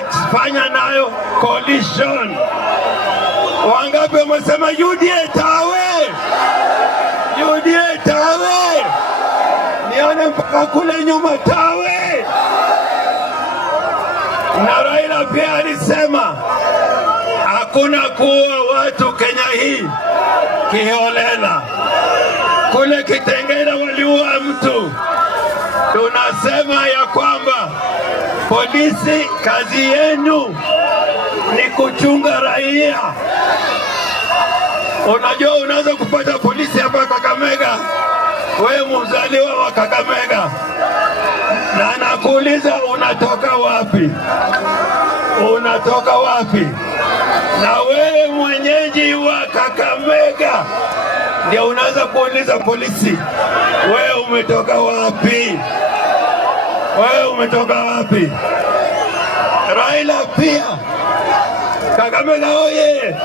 kufanya nayo coalition. Wangapi wamesema UDA tawe? UDA tawe! Nione mpaka kule nyuma tawe! Na Raila pia alisema hakuna kuua watu Kenya hii kiholela. Kule Kitengela waliua mtu. Tunasema ya kwamba polisi, kazi yenu ni kuchunga raia. Unajua unaweza kupata polisi hapa Kakamega, wewe mzaliwa wa Kakamega, na anakuuliza unatoka wapi? Unatoka wapi? Na wewe mwenyeji wa Kakamega ndio unaweza kuuliza polisi, wewe umetoka wapi? Wewe umetoka wapi? Raila pia, Kakamega oye!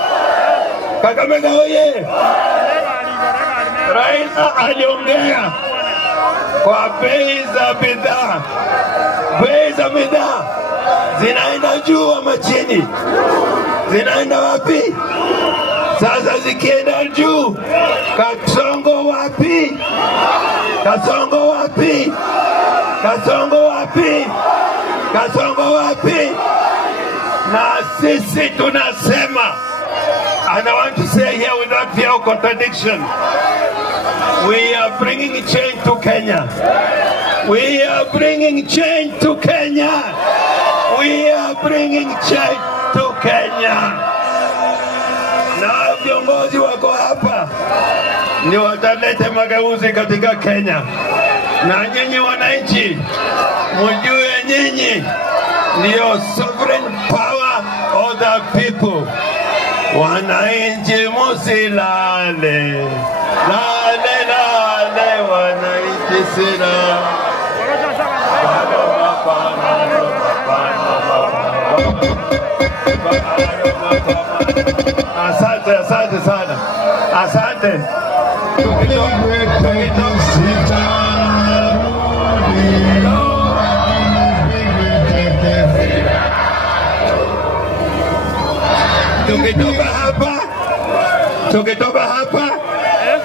Kakamega oye! Raila aliongea kwa bei za bidhaa. Bei za bidhaa zinaenda juu ama chini? Zinaenda wapi? Sasa zikienda juu, Kasongo wapi? Kasongo wapi? Kasongo wapi? Kasongo wapi? Na sisi tunasema, and I want to say here without fear of contradiction, we are bringing change to Kenya. We are bringing change to Kenya. We are bringing change to Kenya. Na viongozi wako hapa ni watalete mageuzi katika Kenya. Na nyinyi wananchi, mjue nyinyi ndio sovereign power of the people. Wananchi musilale, lale lale, wananchi sila. Asante, asante sana. Asante. Tukitoka hapa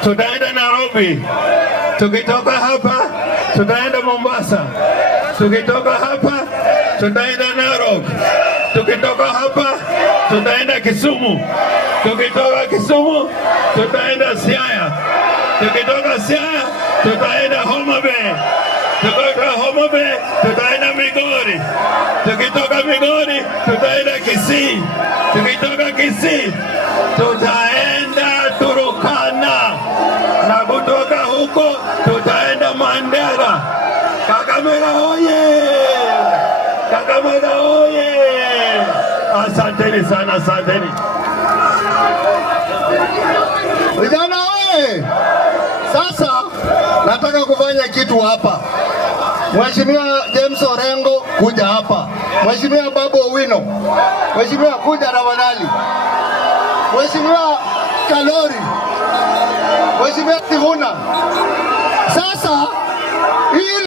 tutaenda Nairobi. Tukitoka hapa tutaenda Mombasa. Tukitoka hapa tutaenda Narok. Tukitoka hapa tutaenda Kisumu. Tukitoka Kisumu tutaenda Siaya. Tukitoka Siaya tutaenda Homa Bay. Tukitoka Homa Bay tutaenda Migori. Tukitoka Migori tutaenda Kisii. Tukitoka Kisii tutaenda Turkana, na kutoka huko tutaenda Mandera. Kakamega oye! Kakamega oye! Asanteni sana, asanteni. Vijana oye! Sasa nataka kufanya kitu hapa. Mheshimiwa James Orengo kuja hapa. Mheshimiwa Babu Owino. Mheshimiwa kuja tafadhali. Mheshimiwa Kalori. Mheshimiwa Sifuna. Sasa